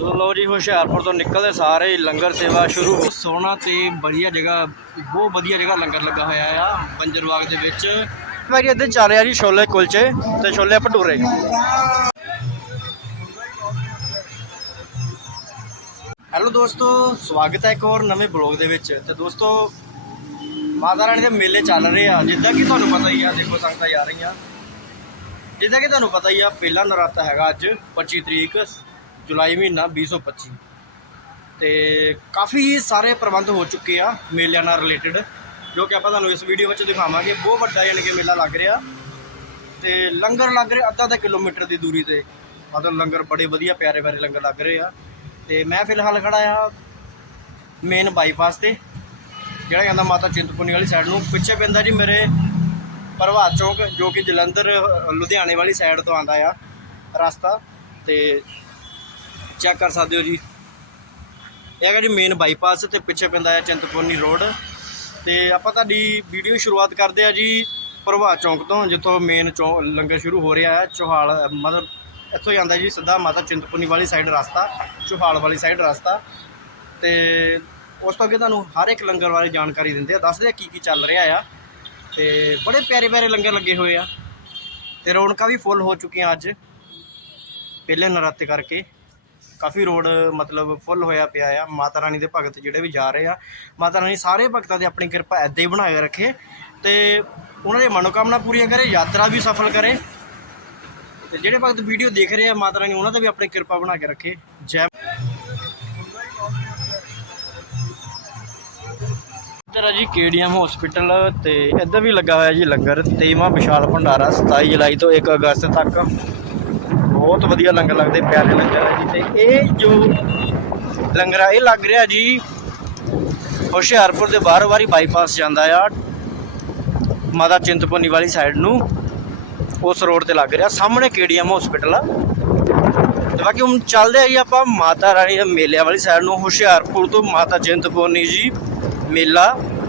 ਲੋ ਜੀ, ਹੁਸ਼ਿਆਰਪੁਰ ਤੋਂ ਨਿਕਲਦੇ ਸਾਰੇ ਲੰਗਰ ਸੇਵਾ ਸ਼ੁਰੂ। ਸੋਹਣਾ ਤੇ ਵਧੀਆ ਜਗ੍ਹਾ, ਬਹੁਤ ਵਧੀਆ ਜਗ੍ਹਾ ਲੰਗਰ ਲੱਗਾ ਹੋਇਆ ਆ ਬੰਜਰਬਾਗ ਦੇ ਵਿੱਚ। ਭਾਈ, ਇੱਧਰ ਚੱਲ ਰਿਹਾ ਜੀ ਛੋਲੇ ਕੁਲਚੇ ਤੇ ਛੋਲੇ ਭਟੂਰੇ। ਹੈਲੋ ਦੋਸਤੋ, ਸਵਾਗਤ ਹੈ ਇੱਕ ਹੋਰ ਨਵੇਂ ਬਲੌਗ ਦੇ ਵਿੱਚ। ਤੇ ਦੋਸਤੋ, ਮਾਤਾ ਰਾਣੀ ਦੇ ਮੇਲੇ ਚੱਲ ਰਹੇ ਆ। ਜਿੱਦਾਂ ਕਿ ਤੁਹਾਨੂੰ ਪਤਾ ਹੀ ਆ, ਦੇਖੋ ਸੰਗਤਾਂ ਜਾ ਰਹੀਆਂ। ਜਿੱਦਾਂ ਕਿ ਤੁਹਾਨੂੰ ਪਤਾ ਹੀ ਆ, ਪਹਿਲਾ ਨਰਾਤਾ ਹੈਗਾ ਅੱਜ 25 ਤਰੀਕ। ਜੁਲਾਈ ਮਹੀਨਾ 2025 ਤੇ ਕਾਫੀ ਸਾਰੇ ਪ੍ਰਬੰਧ ਹੋ ਚੁੱਕੇ ਆ ਮੇਲਿਆਂ ਨਾਲ ਰਿਲੇਟਡ ਜੋ ਕਿ ਆਪਾਂ ਤੁਹਾਨੂੰ ਇਸ ਵੀਡੀਓ ਵਿੱਚ ਦਿਖਾਵਾਂਗੇ। ਬਹੁਤ ਵੱਡਾ ਯਾਨੀ ਕਿ ਮੇਲਾ ਲੱਗ ਰਿਹਾ। ਤੇ ਲੰਗਰ ਲੱਗ ਰਿਹਾ ਅੱਧਾ ਅੱਧਾ ਕਿਲੋਮੀਟਰ ਦੀ ਦੂਰੀ ਤੇ। ਮਤਲਬ ਲੰਗਰ ਬੜੇ ਵਧੀਆ, ਪਿਆਰੇ ਪਿਆਰੇ ਲੰਗਰ ਲੱਗ ਰਹੇ ਆ। ਤੇ ਮੈਂ ਫਿਲਹਾਲ ਖੜਾ ਆ ਮੇਨ ਬਾਈਪਾਸ ਤੇ, ਜਿਹੜਾ ਜਾਂਦਾ ਮਾਤਾ ਚਿੰਤਪੁਰਨੀ ਵਾਲੀ ਸਾਈਡ ਨੂੰ। ਪਿੱਛੇ ਪੈਂਦਾ ਜੀ ਮੇਰੇ ਪ੍ਰਭਾਤ ਚੌਕ, ਜੋ ਕਿ ਜਲੰਧਰ, ਲੁਧਿਆਣੇ ਵਾਲੀ ਸਾਈਡ ਤੋਂ ਆਂਦਾ ਆ ਰਸਤਾ। ਤੇ ਚੈੱਕ ਕਰ ਸਕਦੇ ਹੋ ਜੀ। ਇਹ ਹੈਗਾ ਜੀ ਮੇਨ ਬਾਈਪਾਸ ਤੇ ਪਿੱਛੇ ਪੈਂਦਾ ਹੈ ਚਿੰਤਪੁਰਨੀ ਰੋਡ ਤੇ ਆਪਾਂ ਤੁਹਾਡੀ ਵੀਡੀਓ ਸ਼ੁਰੂਆਤ ਕਰਦੇ ਆ ਜੀ ਪ੍ਰਭਾ ਚੌਂਕ ਤੋਂ, ਜਿੱਥੋਂ ਮੇਨ ਚੌ, ਲੰਗਰ ਸ਼ੁਰੂ ਹੋ ਰਿਹਾ ਹੈ, ਚੋਹਾਲ ਮਤਲਬ ਇੱਥੋਂ ਜਾਂਦਾ ਜੀ ਸਿੱਧਾ ਮਾਤਾ ਚਿੰਤਪੁਰਨੀ ਵਾਲੀ ਸਾਈਡ ਰਸਤਾ, ਚੋਹਾਲ ਵਾਲੀ ਸਾਈਡ ਰਸਤਾ। ਤੇ ਉਸ ਤੋਂ ਅੱਗੇ ਤੁਹਾਨੂੰ ਹਰ ਇੱਕ ਲੰਗਰ ਬਾਰੇ ਜਾਣਕਾਰੀ ਦਿੰਦੇ ਆ ਦੱਸਦੇ ਆ ਕੀ ਕੀ ਚੱਲ ਰਿਹਾ ਆ। ਤੇ ਬੜੇ ਪਿਆਰੇ ਪਿਆਰੇ ਲੰਗਰ ਲੱਗੇ ਹੋਏ ਆ। ਤੇ ਰੌਣਕਾਂ ਵੀ ਫੁੱਲ ਹੋ ਚੁੱਕੀਆਂ ਅੱਜ। ਪਹਿਲੇ ਨਰਾਤੇ ਕਰਕੇ। ਕਾਫੀ ਰੋਡ ਮਤਲਬ ਫੁੱਲ ਹੋਇਆ ਪਿਆ ਆ। ਮਾਤਾ ਰਾਣੀ ਦੇ ਭਗਤ ਜਿਹੜੇ ਵੀ ਜਾ ਰਹੇ ਆ, ਮਾਤਾ ਰਾਣੀ ਸਾਰੇ ਭਗਤਾਂ ਤੇ ਆਪਣੀ ਕਿਰਪਾ ਐਦਾਂ ਹੀ ਬਣਾ ਕੇ ਰੱਖੇ ਤੇ ਉਹਨਾਂ ਦੀ ਮਨੋਕਾਮਨਾ ਪੂਰੀਆਂ ਕਰੇ, ਯਾਤਰਾ ਵੀ ਸਫਲ ਕਰੇ। ਤੇ ਜਿਹੜੇ ਭਗਤ ਵੀਡੀਓ ਦੇਖ ਰਹੇ ਆ ਮਾਤਾ ਰਾਣੀ, ਉਹਨਾਂ ਦਾ ਵੀ ਆਪਣੀ ਕਿਰਪਾ ਬਣਾ ਕੇ ਰੱਖੇ। ਜੈ ਇੱਧਰ ਆ ਜੀ ਕੇਡੀਐਮ ਹਸਪੀਟਲ ਤੇ ਇੱਧਰ ਵੀ ਲੱਗਾ ਹੋਇਆ ਜੀ ਲੰਗਰ 23ਵਾਂ ਵਿਸ਼ਾਲ ਭੰਡਾਰਾ 27 ਜੁਲਾਈ ਤੋਂ 1 ਅਗਸਤ ਤੱਕ। ਬਹੁਤ ਵਧੀਆ ਲੰਗਰ ਲੱਗਦੇ, ਪਿਆਰੇ ਲੰਗਰ ਆ ਜੀ। ਤੇ ਇਹ ਜੋ ਲੰਗਰ ਆ, ਇਹ ਲੱਗ ਰਿਹਾ ਜੀ, ਹੁਸ਼ਿਆਰਪੁਰ ਦੇ ਬਾਹਰੋਂ ਵਾਰੀ ਬਾਈਪਾਸ ਜਾਂਦਾ ਆ, ਮਾਤਾ ਚਿੰਤਪੁਰਨੀ ਵਾਲੀ ਸਾਈਡ ਨੂੰ। ਉਸ ਰੋਡ ਤੇ ਲੱਗ ਰਿਹਾ, ਸਾਹਮਣੇ ਕੇਡੀਐਮ ਹਸਪੀਟਲ ਆ। ਤੇ ਬਾਕੀ ਹੁਣ ਚੱਲਦੇ ਆ ਜੀ ਆਪਾਂ ਮਾਤਾ ਰਾਣੀ ਦੇ ਮੇਲਿਆਂ ਵਾਲੀ ਸਾਈਡ ਨੂੰ, ਹੁਸ਼ਿਆਰਪੁਰ ਤੋਂ ਮਾਤਾ ਚਿੰਤਪੁਰਨੀ ਜੀ ਮੇਲਾ।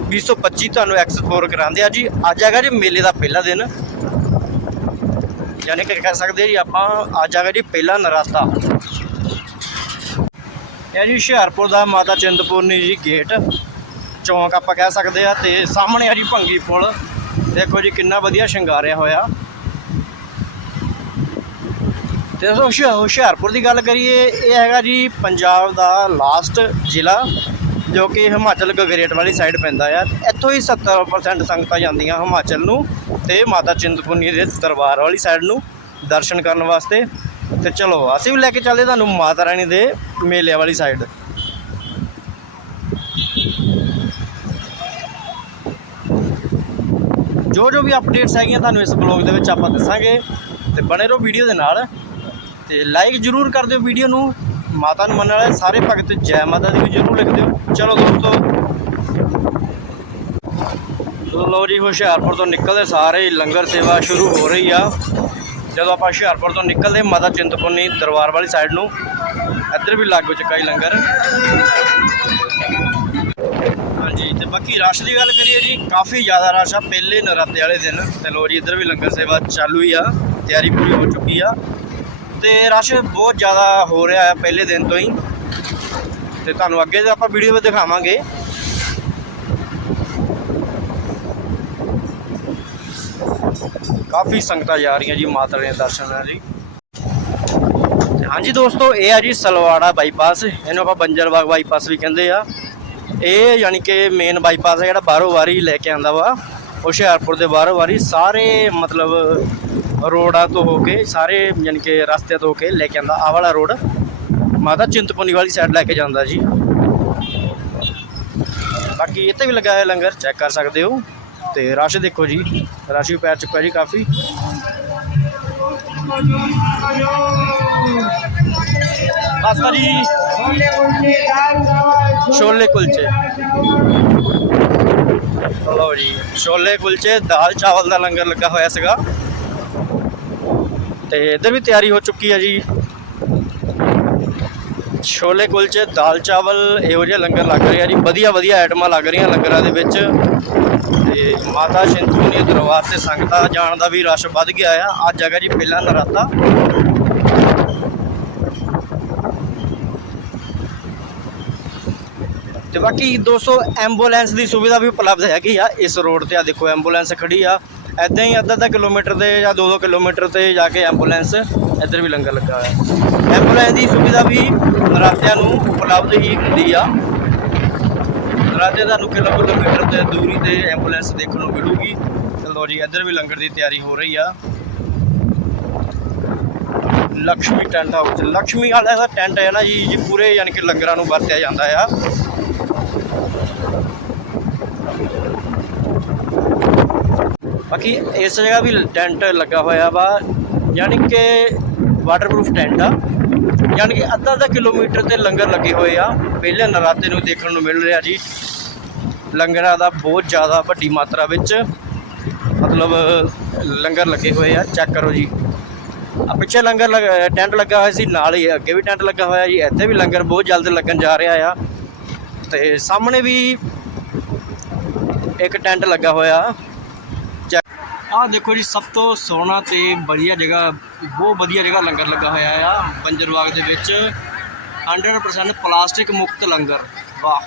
225 ਤੁਹਾਨੂੰ ਐਕਸਪਲੋਰ ਕਰਾਉਂਦੇ ਆ ਜੀ। ਅੱਜ ਹੈਗਾ ਜੀ ਮੇਲੇ ਦਾ ਪਹਿਲਾ ਦਿਨ। ਯਾਨੀ ਕਿ ਕਹਿ ਸਕਦੇ ਜੀ, ਆਪਾਂ ਅੱਜ ਹੈਗਾ ਜੀ ਪਹਿਲਾ ਨਰਾਤਾ। ਇਹ ਜੀ ਹੁਸ਼ਿਆਰਪੁਰ ਦਾ ਮਾਤਾ ਚਿੰਤਪੁਰਨੀ ਜੀ ਗੇਟ। ਚੌਂਕ ਆਪਾਂ ਕਹਿ ਸਕਦੇ ਆ ਤੇ ਸਾਹਮਣੇ ਆ ਜੀ ਭੰਗੀ ਪੁਲ। ਦੇਖੋ ਜੀ ਕਿੰਨਾ ਵਧੀਆ ਸ਼ਿੰਗਾਰਿਆ ਹੋਇਆ। ਤੇ ਹੁਸ਼ਿਆਰਪੁਰ ਦੀ ਗੱਲ ਕਰੀਏ, ਇਹ ਹੈਗਾ ਜੀ ਪੰਜਾਬ ਦਾ ਲਾਸਟ ਜ਼ਿਲ੍ਹਾ। ਜੋ ਕਿ ਹਿਮਾਚਲ ਗਗਰੇਟ ਵਾਲੀ ਸਾਈਡ ਪੈਂਦਾ ਆ। ਇੱਥੋਂ ਹੀ 70% ਸੰਗਤਾਂ ਜਾਂਦੀਆਂ ਹਿਮਾਚਲ ਨੂੰ ਤੇ ਮਾਤਾ ਚਿੰਤਪੁਰਨੀ ਦੇ ਦਰਬਾਰ ਵਾਲੀ ਸਾਈਡ ਨੂੰ ਦਰਸ਼ਨ ਕਰਨ ਵਾਸਤੇ। ਤੇ ਚਲੋ, ਅਸੀਂ ਵੀ ਲੈ ਕੇ ਚੱਲਦੇ ਤੁਹਾਨੂੰ ਮਾਤਾ ਰਾਣੀ ਦੇ ਮੇਲੇ ਵਾਲੀ ਸਾਈਡ ਜੋ ਜੋ ਵੀ ਅਪਡੇਟਸ ਹੈਗੀਆਂ ਤੁਹਾਨੂੰ ਇਸ ਬਲੌਗ ਦੇ ਵਿੱਚ ਆਪਾਂ ਦੱਸਾਂਗੇ। ਤੇ ਬਣੇ ਰਹੋ ਵੀਡੀਓ ਦੇ ਨਾਲ। ਤੇ ਲਾਈਕ ਜਰੂਰ ਕਰ ਦਿਓ ਵੀਡੀਓ ਨੂੰ। ਮਾਤਾ ਨੂੰ ਮੰਨਣ ਵਾਲੇ ਸਾਰੇ ਭਗਤ ਜੈ ਮਾਤਾ ਦੀ ਵੀ ਜਰੂਰ ਲਿਖ ਦਿਓ। ਚਲੋ ਦੋਸਤੋ। ਤੋ ਲੋ ਜੀ ਹੁਸ਼ਿਆਰਪੁਰ ਤੋਂ ਨਿਕਲਦੇ ਸਾਰੇ ਹੀ ਲੰਗਰ ਸੇਵਾ ਸ਼ੁਰੂ ਹੋ ਰਹੀ ਆ। ਜਦੋਂ ਆਪਾਂ ਹੁਸ਼ਿਆਰਪੁਰ ਤੋਂ ਨਿਕਲਦੇ ਮਾਤਾ ਚਿੰਤਪੁਰਨੀ ਦਰਬਾਰ ਵਾਲੀ ਸਾਈਡ ਨੂੰ, ਇੱਧਰ ਵੀ ਲੱਗ ਚੁੱਕਾ ਹੀ ਲੰਗਰ। ਹਾਂਜੀ, ਤੇ ਬਾਕੀ ਰਸ਼ ਦੀ ਗੱਲ ਕਰੀਏ ਜੀ, ਕਾਫੀ ਜ਼ਿਆਦਾ ਰਸ਼ ਆ। ਪਹਿਲੇ ਨਰਾਤੇ ਵਾਲੇ ਦਿਨ, ਤੇ ਲੋ ਜੀ, ਇੱਧਰ ਵੀ ਲੰਗਰ ਸੇਵਾ ਚਾਲੂ ਹੀ ਆ। ਤਿਆਰੀ ਪੂਰੀ ਹੋ ਚੁੱਕੀ ਆ। ਤੇ ਰਸ਼ ਬਹੁਤ ਜ਼ਿਆਦਾ ਹੋ ਰਿਹਾ ਹੈ ਪਹਿਲੇ ਦਿਨ ਤੋਂ ਹੀ। ਤੇ ਤੁਹਾਨੂੰ ਅੱਗੇ ਜੇ ਆਪਾਂ ਵੀਡੀਓ ਵਿੱਚ ਦਿਖਾਵਾਂਗੇ। ਕਾਫੀ ਸੰਗਤਾਂ ਜਾ ਰਹੀਆਂ ਜੀ ਮਾਤਾ ਦੇ ਦਰਸ਼ਨਾਂ ਲਈ। ਤੇ ਹਾਂਜੀ ਦੋਸਤੋ, ਇਹ ਆ ਜੀ ਸਲਵਾੜਾ ਬਾਈਪਾਸ ਇਹਨੂੰ ਆਪਾਂ ਬੰਜਰਬਾਗ ਬਾਈਪਾਸ ਵੀ ਕਹਿੰਦੇ ਆ। ਇਹ ਯਾਨੀ ਕਿ ਮੇਨ ਬਾਈਪਾਸ ਹੈ ਜਿਹੜਾ ਬਾਹਰੋਂ ਵਾਰੀ ਲੈ ਕੇ ਆਂਦਾ ਵਾ। ਹੁਸ਼ਿਆਰਪੁਰ ਦੇ ਬਾਹਰੋਂ ਵਾਰੀ ਸਾਰੇ ਮਤਲਬ ਰੋਡਾਂ ਤੋਂ ਹੋ ਕੇ ਸਾਰੇ ਯਾਨੀ ਕਿ ਰਸਤੇ ਤੋਂ ਹੋ ਕੇ ਲੈ ਕੇ ਆਂਦਾ ਆਹ ਵਾਲਾ ਰੋਡ। ਮਾਤਾ ਚਿੰਤਪੁਰਨੀ ਵਾਲੀ ਸਾਈਡ ਲੈ ਕੇ ਜਾਂਦਾ ਜੀ। ਬਾਕੀ ਇੱਥੇ ਵੀ ਲੱਗਾ ਹੈ ਲੰਗਰ ਚੈੱਕ ਕਰ ਸਕਦੇ ਹੋ। ਤੇ ਰਸ਼ ਦੇਖੋ ਜੀ ਰਸ਼ ਵੀ ਪੈ ਚੁੱਕਾ ਜੀ ਕਾਫੀ। ਪਾਸਤਾ ਜੀ। ਛੋਲੇ ਕੁਲਚੇ। ਲਓ ਜੀ, ਛੋਲੇ ਕੁਲਚੇ, ਦਾਲ ਚਾਵਲ ਦਾ ਲੰਗਰ ਲੱਗਾ ਹੋਇਆ ਸੀਗਾ। ਤੇ ਇੱਧਰ ਵੀ ਤਿਆਰੀ ਹੋ ਚੁੱਕੀ ਹੈ ਜੀ। ਛੋਲੇ ਕੁਲਚੇ, ਦਾਲ ਚਾਵਲ, ਇਹੋ ਜਿਹਾ ਲੰਗਰ ਲੱਗ ਰਿਹਾ ਜੀ। ਵਧੀਆ ਵਧੀਆ ਆਈਟਮਾਂ ਲੱਗ ਰਹੀਆਂ ਲੰਗਰਾਂ ਦੇ ਵਿੱਚ। ਤੇ ਮਾਤਾ ਚਿੰਤਪੁਰਨੀ ਦਰਬਾਰ ਤੇ ਸੰਗਤਾਂ ਜਾਣ ਦਾ ਵੀ ਰਸ਼ ਵੱਧ ਗਿਆ ਆ। ਅੱਜ ਹੈਗਾ ਜੀ ਪਹਿਲਾ ਨਰਾਤਾ। ਤੇ ਬਾਕੀ ਦੋਸਤੋ ਐਂਬੂਲੈਂਸ ਦੀ ਸੁਵਿਧਾ ਵੀ ਉਪਲਬਧ ਹੈਗੀ ਆ ਇਸ ਰੋਡ ਤੇ। ਆ ਦੇਖੋ ਐਂਬੂਲੈਂਸ ਖੜੀ ਆ। ਐਦਾਂ ਹੀ ਅੱਧਾ ਅੱਧਾ ਕਿਲੋਮੀਟਰ ਤੇ ਜਾਂ 2-2 ਕਿਲੋਮੀਟਰ ਤੇ ਜਾ ਕੇ ਐਂਬੂਲੈਂਸ ਇੱਧਰ ਵੀ ਲੰਗਰ ਲੱਗਾ ਹੋਇਆ। ਐਂਬੂਲੈਂਸ ਦੀ ਸੁਵਿਧਾ ਵੀ ਰਾਤਿਆਂ ਨੂੰ ਉਪਲਬਧ ਹੀ ਹੁੰਦੀ ਆ। ਰਾਤੇ ਤੁਹਾਨੂੰ ਕਿਲੋਮੀਟਰ ਤੇ ਦੂਰੀ ਤੇ ਐਂਬੂਲੈਂਸ ਦੇਖਣ ਨੂੰ ਮਿਲੂਗੀ। ਚਲੋ ਜੀ, ਇੱਧਰ ਵੀ ਲੰਗਰ ਦੀ ਤਿਆਰੀ ਹੋ ਰਹੀ ਆ। ਲਕਸ਼ਮੀ ਟੈਂਟ ਹਾਊਸ ਲਕਸ਼ਮੀ ਵਾਲਾ ਦਾ ਟੈਂਟ ਹੈ ਨਾ ਜੀ ਜੀ ਪੂਰੇ ਯਾਨੀ ਕਿ ਲੰਗਰਾਂ ਨੂੰ ਵਰਤਿਆ ਜਾਂਦਾ ਆ। ਬਾਕੀ ਇਸ ਜਗ੍ਹਾ ਵੀ ਟੈਂਟ ਲੱਗਾ ਹੋਇਆ ਵਾ, ਯਾਨੀ ਕਿ ਵਾਟਰਪ੍ਰੂਫ ਟੈਂਟ ਆ। ਯਾਨੀ ਕਿ ਅੱਧਾ ਅੱਧਾ ਕਿਲੋਮੀਟਰ ਤੇ ਲੰਗਰ ਲੱਗੇ ਹੋਏ ਆ। ਪਹਿਲੇ ਨਰਾਤੇ ਨੂੰ ਦੇਖਣ ਨੂੰ ਮਿਲ ਰਿਹਾ ਜੀ। ਲੰਗਰਾਂ ਦਾ ਬਹੁਤ ਜ਼ਿਆਦਾ ਵੱਡੀ ਮਾਤਰਾ ਵਿੱਚ ਮਤਲਬ ਲੰਗਰ ਲੱਗੇ ਹੋਏ ਆ। ਚੈੱਕ ਕਰੋ ਜੀ। ਆ ਪਿੱਛੇ ਲੰਗਰ ਲੱਗ- ਟੈਂਟ ਲੱਗਾ ਹੋਇਆ ਸੀ, ਨਾਲ ਹੀ ਅੱਗੇ ਵੀ ਟੈਂਟ ਲੱਗਾ ਹੋਇਆ ਜੀ। ਇੱਥੇ ਵੀ ਲੰਗਰ ਬਹੁਤ ਜਲਦ ਲੱਗਣ ਜਾ ਰਿਹਾ ਆ। ਤੇ ਸਾਹਮਣੇ ਵੀ ਇੱਕ ਟੈਂਟ ਲੱਗਾ ਹੋਇਆ। ਆਹ ਦੇਖੋ ਜੀ ਸਭ ਤੋਂ ਸੋਹਣਾ ਤੇ ਵਧੀਆ ਜਗ੍ਹਾ ਬਹੁਤ ਵਧੀਆ ਜਗ੍ਹਾ ਲੰਗਰ ਲੱਗਾ ਹੋਇਆ ਆ ਬੰਜਰਬਾਗ ਦੇ ਵਿੱਚ। 100% ਪਲਾਸਟਿਕ ਮੁਕਤ ਲੰਗਰ। ਵਾਹ।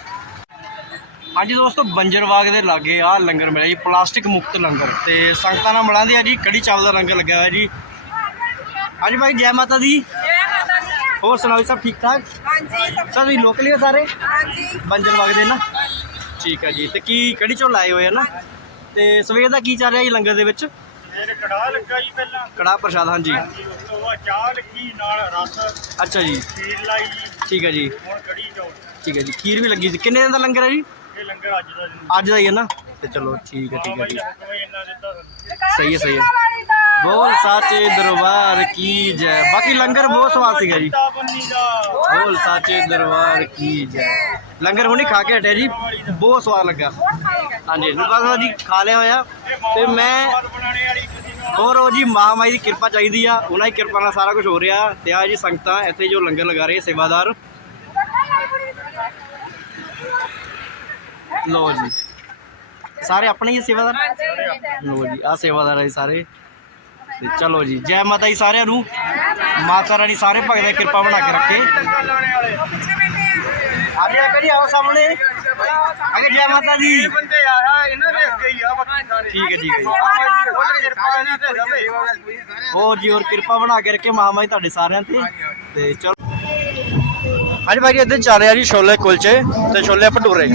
ਹਾਂਜੀ ਦੋਸਤੋ ਬੰਜਰਬਾਗ ਦੇ ਲਾਗੇ ਆ ਲੰਗਰ ਮਿਲਿਆ ਜੀ ਪਲਾਸਟਿਕ ਮੁਕਤ ਲੰਗਰ। ਤੇ ਸੰਗਤਾਂ ਨਾਲ ਮਿਲਾਂਦੇ ਆ ਜੀ ਕੜੀ ਚਾਵਲ ਦਾ ਲੰਗਰ ਲੱਗਾ ਹੋਇਆ ਜੀ। ਹਾਂਜੀ ਭਾਈ ਜੈ ਮਾਤਾ ਦੀ। ਜੈ ਮਾਤਾ ਦੀ। ਹੋਰ ਸੁਣਾਓ ਸਭ ਠੀਕ ਠਾਕ? ਹਾਂਜੀ ਸਭ ਸਰ ਤੁਸੀਂ ਲੋਕਲੀ ਹੋ ਸਾਰੇ? ਹਾਂਜੀ। ਬੰਜਰਬਾਗ ਦੇ ਨਾ? ਠੀਕ ਹੈ ਜੀ ਤੇ ਕੀ ਕੜੀ ਚੌਲ ਲਾਏ ਹੋਏ ਆ ਨਾ? ਤੇ ਸਵੇਰ ਦਾ ਕੀ ਚੱਲ ਰਿਹਾ ਜੀ ਲੰਗਰ ਦੇ ਵਿੱਚ? ਫਿਰ ਕੜਾਹ ਲੱਗਾ ਜੀ ਪਹਿਲਾਂ। ਕੜਾਹ ਪ੍ਰਸ਼ਾਦ ਹਾਂਜੀ। ਜੀ ਉਸ ਤੋਂ ਬਾਅਦ ਚਾਹ ਲੱਗੀ ਨਾਲ ਰਸ ਅੱਛਾ ਜੀ। ਖੀਰ ਲਾਈ। ਜੀ ਠੀਕ ਹੈ ਜੀ। ਹੁਣ ਕੜੀ ਚੌਲ। ਠੀਕ ਹੈ ਜੀ। ਖੀਰ ਵੀ ਲੱਗੀ ਸੀ। ਕਿੰਨੇ ਦਿਨ ਦਾ ਲੰਗਰ ਹੈ ਜੀ? ਇਹ ਲੰਗਰ ਅੱਜ ਦਾ ਦਿਨ ਅੱਜ ਦਾ ਹੀ ਹੈ ਨਾ? ਤੇ ਚਲੋ ਠੀਕ ਹੈ ਠੀਕ ਹੈ ਜੀ। ਸਹੀ ਹੈ ਸਹੀ ਹੈ। ਬੋਲ ਸਾਚੇ ਦਰਬਾਰ ਕੀ ਜੈ। ਬਾਕੀ ਲੰਗਰ ਬਹੁਤ ਸਵਾਦ ਸੀਗਾ ਜੀ। ਤਾ ਬੰਨੀ ਦਾ ਬੋਲ ਸਾਚੇ ਦਰਬਾਰ ਕੀ ਜੈ। ਲੰਗਰ ਹੁਣੀ ਖਾ ਕੇ ਹਟਿਆ ਜੀ। ਬਹੁਤ ਸਵਾਦ ਲੱਗਾ। ਹਾਂਜੀ ਬਸ ਜੀ ਖਾ ਲਿਆ ਹੋਇਆ। ਤੇ ਮੈਂ ਹੋਰ ਉਹ ਜੀ ਮਾਂ ਮਾਈ ਦੀ ਕਿਰਪਾ ਚਾਹੀਦੀ ਆ ਉਹਨਾਂ ਦੀ ਕਿਰਪਾ ਨਾਲ ਸਾਰਾ ਕੁਝ ਹੋ ਰਿਹਾ। ਤੇ ਆ ਜੀ ਸੰਗਤਾਂ ਇੱਥੇ ਜੋ ਲੰਗਰ ਲਗਾ ਰਹੇ ਸੇਵਾਦਾਰ। ਲੋ ਜੀ। ਸਾਰੇ ਆਪਣੇ ਹੀ ਸੇਵਾਦਾਰ? ਲੋ ਜੀ ਆ ਸੇਵਾਦਾਰ ਆ ਜੀ ਸਾਰੇ। ਤੇ ਚਲੋ ਜੀ ਜੈ ਮਾਤਾ ਜੀ ਸਾਰਿਆਂ ਨੂੰ। ਮਾਤਾ ਰਾਣੀ ਸਾਰੇ ਭਗਤਾਂ ਦੀ ਕਿਰਪਾ ਬਣਾ ਕੇ ਰੱਖੇ। ਆ। ਜੀ ਆਓ ਸਾਹਮਣੇ। ਅਗੇ ਜੈ ਮਾਤਾ ਦੀ। ਇਹ ਬੰਦੇ ਆਇਆ ਇਹਨਾਂ ਦੇ ਅੱਗੇ ਹੀ ਆ ਬਾਕੀ ਸਾਰੇ। ਠੀਕ ਹੈ ਠੀਕ ਹੈ ਜੀ। ਬਾਬਾ ਜੀ ਦੀ ਬਹੁਤ ਕਿਰਪਾ ਇਹਨਾਂ ਤੇ ਰਵੇ। ਹੋਰ ਜੀ ਹੋਰ ਕਿਰਪਾ ਬਣਾ ਕੇ ਰੱਖੇ ਮਹਾਮਾਈ ਤੁਹਾਡੇ ਸਾਰਿਆਂ ਤੇ। ਤੇ ਚਲੋ। ਹਾਂਜੀ ਭਾਈ ਜੀ ਇੱਧਰ ਚੱਲ ਰਿਹਾ ਜੀ ਛੋਲੇ ਕੁਲਚੇ ਤੇ ਛੋਲੇ ਭਟੂਰੇ।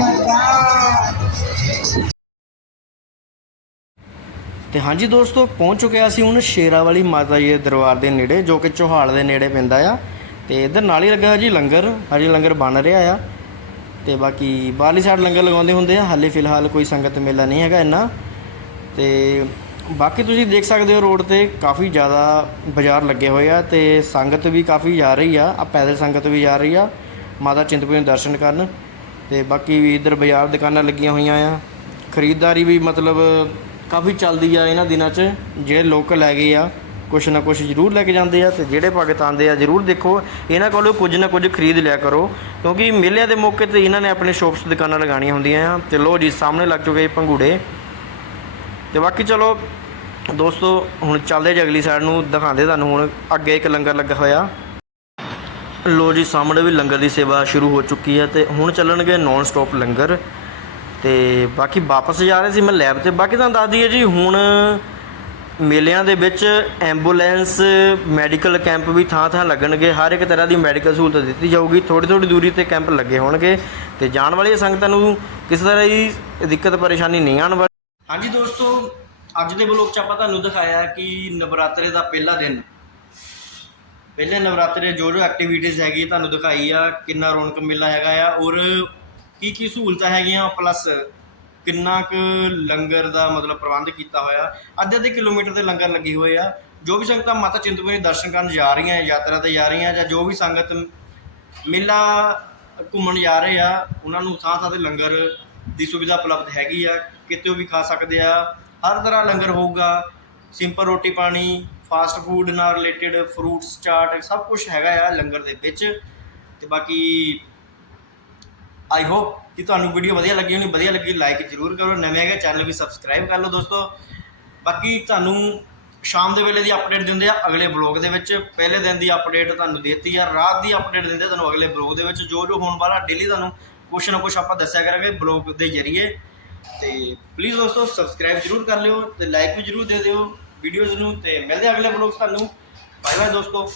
ਤੇ ਹਾਂਜੀ ਦੋਸਤੋ ਪਹੁੰਚ ਚੁੱਕਿਆ ਸੀ ਹੁਣ ਸ਼ੇਰਾ ਵਾਲੀ ਮਾਤਾ ਜੀ ਦੇ ਦਰਬਾਰ ਦੇ ਨੇੜੇ ਜੋ ਕਿ ਚੋਹਾਲ ਦੇ ਨੇੜੇ ਪੈਂਦਾ ਆ। ਤੇ ਇੱਧਰ ਨਾਲ ਹੀ ਲੱਗਾ ਜੀ ਲੰਗਰ। ਹਜੇ ਲੰਗਰ ਬਣ ਰਿਹਾ ਆ। ਤੇ ਬਾਕੀ ਬਾਹਰਲੀ ਸਾਈਡ ਲੰਗਰ ਲਗਾਉਂਦੇ ਹੁੰਦੇ ਆ, ਹਾਲੇ ਫਿਲਹਾਲ ਕੋਈ ਸੰਗਤ ਮੇਲਾ ਨਹੀਂ ਹੈਗਾ ਇੰਨਾ। ਤੇ ਬਾਕੀ ਤੁਸੀਂ ਦੇਖ ਸਕਦੇ ਹੋ ਰੋਡ ਤੇ ਕਾਫੀ ਜ਼ਿਆਦਾ ਬਾਜ਼ਾਰ ਲੱਗੇ ਹੋਏ ਆ ਤੇ ਸੰਗਤ ਵੀ ਕਾਫੀ ਜਾ ਰਹੀ ਆ ਆ ਪੈਦਲ ਸੰਗਤ ਵੀ ਜਾ ਰਹੀ ਆ, ਮਾਤਾ ਚਿੰਤਪੁਰਨੀ ਦੇ ਦਰਸ਼ਨ ਕਰਨ। ਤੇ ਬਾਕੀ ਵੀ ਇਧਰ ਬਾਜ਼ਾਰ ਦੁਕਾਨਾਂ ਲੱਗੀਆਂ ਹੋਈਆਂ ਆ। ਖਰੀਦਦਾਰੀ ਵੀ ਮਤਲਬ ਕਾਫੀ ਚੱਲਦੀ ਆ ਇਹਨਾਂ ਦਿਨਾਂ 'ਚ, ਜਿਹੜੇ ਲੋਕਲ ਹੈਗੇ ਆ। ਕੁਛ ਨਾ ਕੁਛ ਜ਼ਰੂਰ ਲੈ ਕੇ ਜਾਂਦੇ ਆ ਤੇ ਜਿਹੜੇ ਭਗਤ ਆਉਂਦੇ ਆ ਜ਼ਰੂਰ ਦੇਖੋ, ਇਹਨਾਂ ਕੋਲੋਂ ਕੁਝ ਨਾ ਕੁਝ ਖਰੀਦ ਲਿਆ ਕਰੋ। ਕਿਉਂਕਿ ਮੇਲਿਆਂ ਦੇ ਮੌਕੇ ਤੇ ਇਹਨਾਂ ਨੇ ਆਪਣੇ ਸ਼ੋਪਸ ਦੁਕਾਨਾਂ ਲਗਾਉਣੀਆਂ ਹੁੰਦੀਆਂ ਆ ਤੇ ਲੋ ਜੀ, ਸਾਹਮਣੇ ਲੱਗ ਚੁੱਕੇ ਪੰਘੂੜੇ। ਤੇ ਬਾਕੀ ਚਲੋ, ਦੋਸਤੋ, ਹੁਣ ਚੱਲਦੇ ਜੀ ਅਗਲੀ ਸਾਈਡ ਨੂੰ, ਦਿਖਾਉਂਦੇ ਤੁਹਾਨੂੰ ਹੁਣ ਅੱਗੇ ਇੱਕ ਲੰਗਰ ਲੱਗਾ ਹੋਇਆ। ਲੋ ਜੀ, ਸਾਹਮਣੇ ਵੀ ਲੰਗਰ ਦੀ ਸੇਵਾ ਸ਼ੁਰੂ ਹੋ ਚੁੱਕੀ ਹੈ ਤੇ ਹੁਣ ਚੱਲਣਗੇ ਨਾਨ ਸਟਾਪ ਲੰਗਰ। ਤੇ ਬਾਕੀ ਵਾਪਸ ਜਾ ਰਹੇ ਸੀ ਮੈਂ ਲੈਬ ਤੇ। ਬਾਕੀ ਤੁਹਾਨੂੰ ਦੱਸ ਦਈਏ ਜੀ, ਹੁਣ ਮੇਲਿਆਂ ਦੇ ਵਿੱਚ ਐਂਬੂਲੈਂਸ, ਮੈਡੀਕਲ ਕੈਂਪ ਵੀ ਥਾਂ ਥਾਂ ਲੱਗਣਗੇ। ਹਰ ਇੱਕ ਤਰ੍ਹਾਂ ਦੀ ਮੈਡੀਕਲ ਸਹੂਲਤ ਦਿੱਤੀ ਜਾਊਗੀ। ਥੋੜੀ ਥੋੜੀ ਦੂਰੀ ਤੇ ਕੈਂਪ ਲੱਗੇ ਹੋਣਗੇ। ਤੇ ਜਾਣ ਵਾਲੀਆਂ ਸੰਗਤਾਂ ਨੂੰ ਕਿਸੇ ਤਰ੍ਹਾਂ ਦੀ ਦਿੱਕਤ ਪਰੇਸ਼ਾਨੀ ਨਹੀਂ ਆਉਣ ਵਾਲੀ? ਹਾਂਜੀ ਦੋਸਤੋ, ਅੱਜ ਦੇ ਬਲੌਗ 'ਚ ਆਪਾਂ ਤੁਹਾਨੂੰ ਦਿਖਾਇਆ ਕਿ ਨਵਰਾਤਰੇ ਦਾ ਪਹਿਲਾ ਦਿਨ। ਪਹਿਲੇ ਨਵਰਾਤਰੇ ਜੋ ਜੋ ਐਕਟੀਵਿਟੀਜ਼ ਹੈਗੀ ਤੁਹਾਨੂੰ ਦਿਖਾਈ ਆ, ਕਿੰਨਾ ਰੌਣਕ ਮੇਲਾ ਹੈਗਾ ਆ ਔਰ ਕੀ ਕੀ ਸਹੂਲਤਾਂ ਹੈਗੀਆਂ ਪਲੱਸ ਕਿੰਨਾ ਕੁ ਲੰਗਰ ਦਾ ਮਤਲਬ ਪ੍ਰਬੰਧ ਕੀਤਾ ਹੋਇਆ? ਅੱਧੇ ਅੱਧੇ ਕਿਲੋਮੀਟਰ ਦੇ ਲੰਗਰ ਲੱਗੇ ਹੋਏ ਆ। ਜੋ ਵੀ ਸੰਗਤਾਂ ਮਾਤਾ ਚਿੰਤਪੁਰਨੀ ਦਰਸ਼ਨ ਕਰਨ ਜਾ ਰਹੀਆਂ, ਯਾਤਰਾ ਤੇ ਜਾ ਰਹੀਆਂ ਜਾਂ ਜੋ ਵੀ ਸੰਗਤ ਮੇਲਾ ਘੁੰਮਣ ਜਾ ਰਹੇ ਆ, ਉਹਨਾਂ ਨੂੰ ਥਾਂ ਥਾਂ ਤੇ ਲੰਗਰ ਦੀ ਸੁਵਿਧਾ ਉਪਲਬਧ ਹੈਗੀ ਆ। ਕਿਤੇ ਵੀ ਖਾ ਸਕਦੇ ਆ। ਹਰ ਤਰ੍ਹਾਂ ਲੰਗਰ ਹੋਊਗਾ। ਸਿੰਪਲ ਰੋਟੀ ਪਾਣੀ ਫਾਸਟ ਫੂਡ ਨਾਲ ਰਿਲੇਟਡ ਫਰੂਟਸ ਚਾਟ, ਸਭ ਕੁਝ ਹੈਗਾ ਆ ਲੰਗਰ ਦੇ ਵਿੱਚ। ਤੇ ਬਾਕੀ ਆਈ ਹੋਪ ਕਿ ਤੁਹਾਨੂੰ ਵੀਡੀਓ ਵਧੀਆ ਲੱਗੀ ਹੋਣੀ, ਵਧੀਆ ਲੱਗੀ ਲਾਈਕ ਜ਼ਰੂਰ ਕਰੋ, ਨਵੇਂ ਹੈਗੇ ਚੈਨਲ ਵੀ ਸਬਸਕ੍ਰਾਈਬ ਕਰ ਲਓ ਦੋਸਤੋ। ਬਾਕੀ ਤੁਹਾਨੂੰ ਸ਼ਾਮ ਦੇ ਵੇਲੇ ਦੀ ਅਪਡੇਟ ਦਿੰਦੇ ਆ ਅਗਲੇ ਬਲੌਗ ਦੇ ਵਿੱਚ। ਪਹਿਲੇ ਦਿਨ ਦੀ ਅਪਡੇਟ ਤੁਹਾਨੂੰ ਦਿੱਤੀ ਆ, ਰਾਤ ਦੀ ਅਪਡੇਟ ਦਿੰਦੇ ਤੁਹਾਨੂੰ ਅਗਲੇ ਬਲੌਗ ਦੇ ਵਿੱਚ। ਜੋ ਜੋ ਹੋਣ ਵਾਲਾ ਡੇਲੀ ਤੁਹਾਨੂੰ ਕੁਛ ਨਾ ਕੁਛ ਆਪਾਂ ਦੱਸਿਆ ਕਰਾਂਗੇ ਬਲੌਗ ਦੇ ਜ਼ਰੀਏ। ਤੇ ਪਲੀਜ਼ ਦੋਸਤੋ ਸਬਸਕ੍ਰਾਈਬ ਜਰੂਰ ਕਰ ਲਿਓ ਤੇ ਲਾਈਕ ਵੀ ਜਰੂਰ ਦੇ ਦਿਓ ਵੀਡੀਓਜ਼ ਨੂੰ ਤੇ ਮਿਲਦੇ ਅਗਲੇ ਬਲੌਗ ਤੁਹਾਨੂੰ। ਬਾਏ ਬਾਏ ਦੋਸਤੋ।